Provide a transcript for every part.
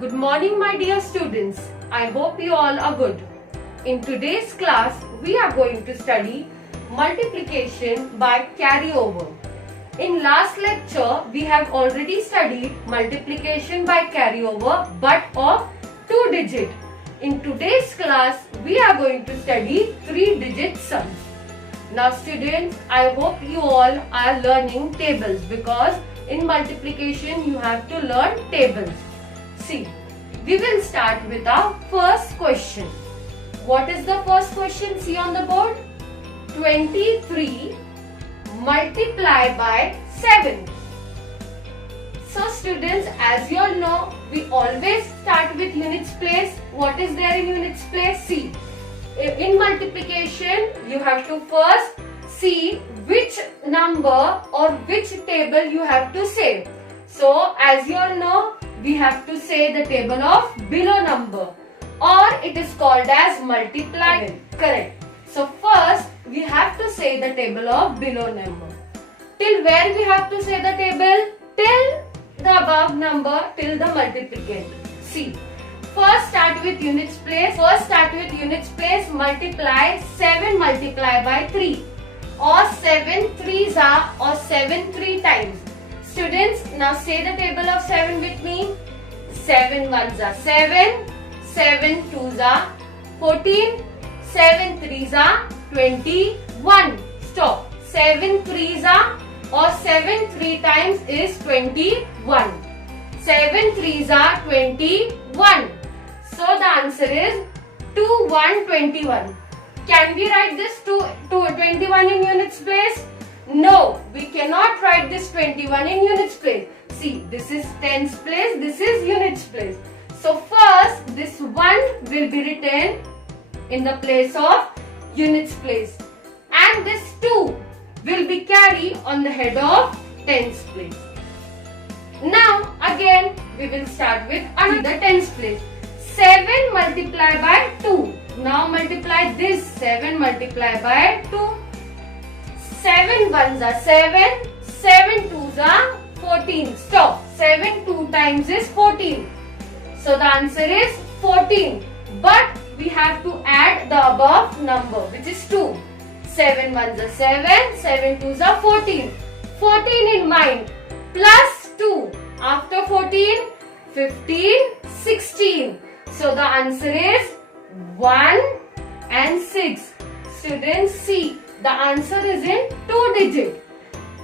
Good morning, my dear students. I hope you all are good. In today's class, we are going to study multiplication by carryover. In last lecture, we have already studied multiplication by carryover but of 2 digit. In today's class, we are going to study 3 digit sums. Now students, I hope you all are learning tables because in multiplication you have to learn tables. See, we will start with our first question. What is the first question? See on the board. 23 multiply by 7. So students, as you all know, we always start with units place. What is there in units place? See, in multiplication, you have to first see which number or which table you have to say. So, as you all know, we have to say the table of below number, or it is called as multiply. Correct. So, first we have to say the table of below number. Till where we have to say the table? Till the above number, till the multiplicand. See. First start with units place. Multiply 7 multiply by 3 or 7 3s are or 7 3 times. Students, now say the table of 7 with me. 7 1s are 7, 7 2s are 14, 7 3s are 21. Stop. 7 3s are or 7 3 times is 21. 7 3s are 21. So the answer is 2 1 21. Can we write this 21 in units place? No, we cannot write this 21 in units place. See, this is tens place, this is units place. So first this 1 will be written in the place of units place, and this 2 will be carried on the head of tens place. Now again we will start with another tens place. 7 multiply by 2. Now multiply this 7 multiply by 2. 7 1s are 7, 7 2s are 14. Stop. 7 2 times is 14. So the answer is 14. But we have to add the above number, which is 2. 7 1s are 7, 7 2s are 14. 14 in mind. Plus 2. After 14, 15, 16. So the answer is 1 and 6. Students, see, the answer is in 2 digit.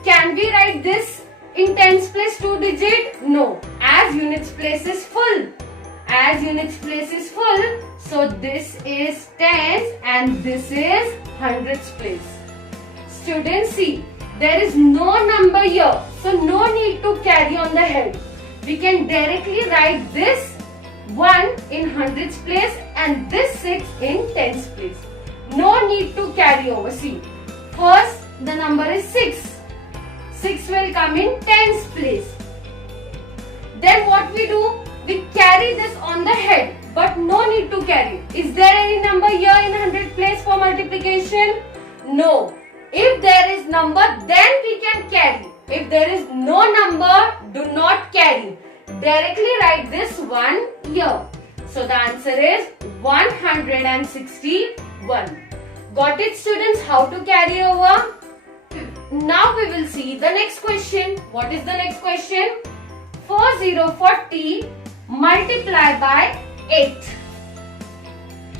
Can we write this in tens place 2 digit? No, as units place is full. As units place is full, so this is tens and this is hundreds place. Students, see, there is no number here, so no need to carry on the head. We can directly write this 1 in hundreds place and this 6 in tens place. No need to carry over. See, first the number is 6. 6 will come in tens place. Then what we do? We carry this on the head, but no need to carry. Is there any number here in hundred place for multiplication? No. If there is number, then we can carry. If there is no number, do not carry. Directly write this 1 here. So the answer is 161. Got it, students? How to carry over? Now we will see the next question. What is the next question? 4040 multiply by 8.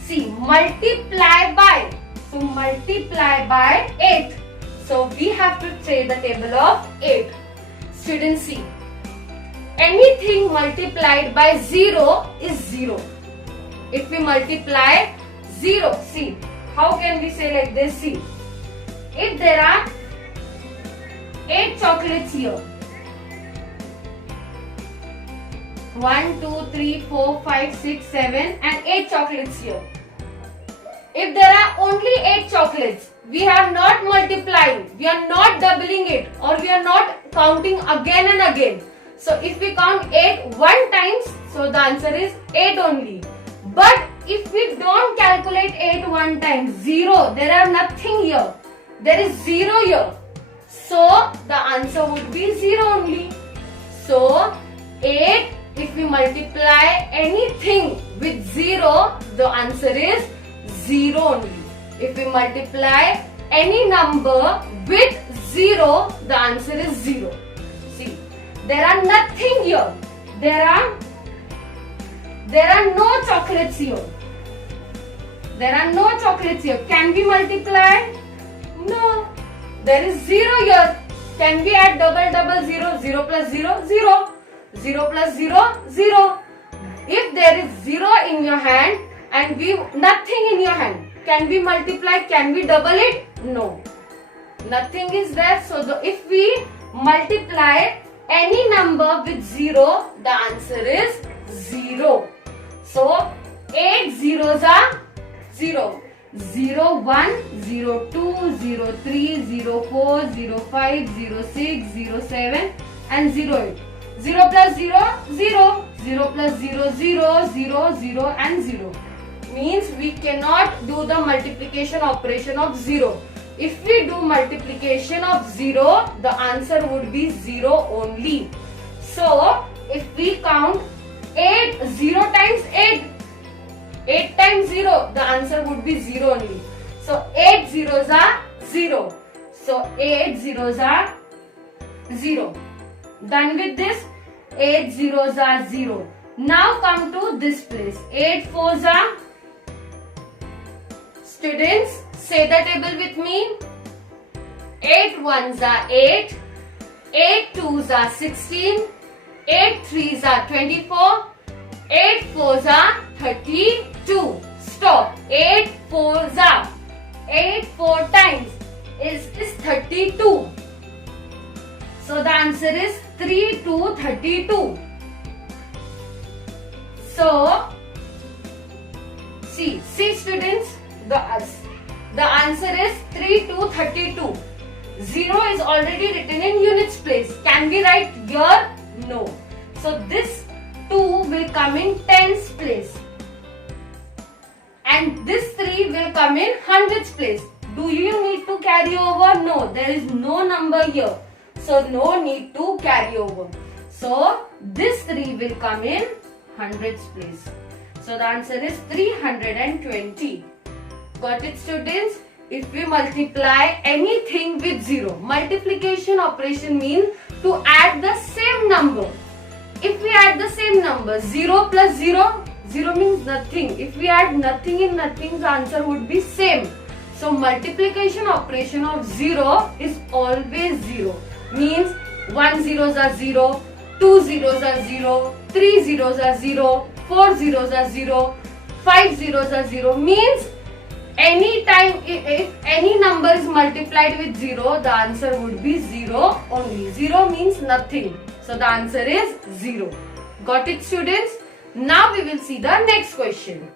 See, multiply by. So multiply by 8. So we have to say the table of 8. Students, see. Anything multiplied by 0 is 0. If we multiply 0, see, how can we say like this? See, if there are 8 chocolates here, 1, 2, 3, 4, 5, 6, 7 and 8 chocolates here. If there are only 8 chocolates, we are not multiplying, we are not doubling it, or we are not counting again and again. So if we count 8 1 times, so the answer is 8 only. But if we don't calculate 8 1 times, 0, there are nothing here. There is 0 here. So the answer would be 0 only. So 8 if we multiply anything with 0, the answer is 0 only. If we multiply any number with 0, the answer is 0. See, there are nothing here. There are no chocolates here. There are no chocolates here. Can we multiply? No. There is 0 here. Can we add double 0? 0 plus 0, 0. 0 plus 0, 0. If there is 0 in your hand and nothing in your hand, can we multiply? Can we double it? No. Nothing is there. So if we multiply any number with 0, the answer is 0. So 8 zeros are 0. 0, 1, 0, 2, 0, 3, 0, 4, 0, 5, 0, 6, 0, 7 and 0, 8. 0 plus 0, 0. 0 plus 0, 0, 0, 0 and 0. Means we cannot do the multiplication operation of 0. If we do multiplication of 0, the answer would be 0 only. So, if we count 8, 0 times 8, 8 times 0, the answer would be 0 only. So, 8 zeros are 0. So, 8 zeros are 0. Done with this, 8 zeros are 0. Now come to this place. 8 fours are, students, say the table with me. 8 ones are 8. 8 twos are 16. 8 threes are 24. 8 fours are 32. Stop. 8 fours are 8 4 times is 32. So the answer is 3 to 32. So see students, the answer is 3 to 32. 0 is already written in units place. Can we write here? No. So this 2 will come in tens place. And this 3 will come in hundreds place. Do you need to carry over? No. There is no number here. So no need to carry over. So this 3 will come in hundreds place. So the answer is 320. Got it, students? If we multiply anything with 0, multiplication operation means to add the same number. If we add the same number, 0 plus 0, 0 means nothing. If we add nothing in nothing, the answer would be same. So multiplication operation of 0 is always 0. Means 1 zeros are 0, 2 zeros are 0, 3 zeros are 0, 4 zeros are 0, 5 zeros are 0. Means anytime if any number is multiplied with 0, the answer would be 0 only. 0 means nothing. So the answer is 0. Got it, students? Now we will see the next question.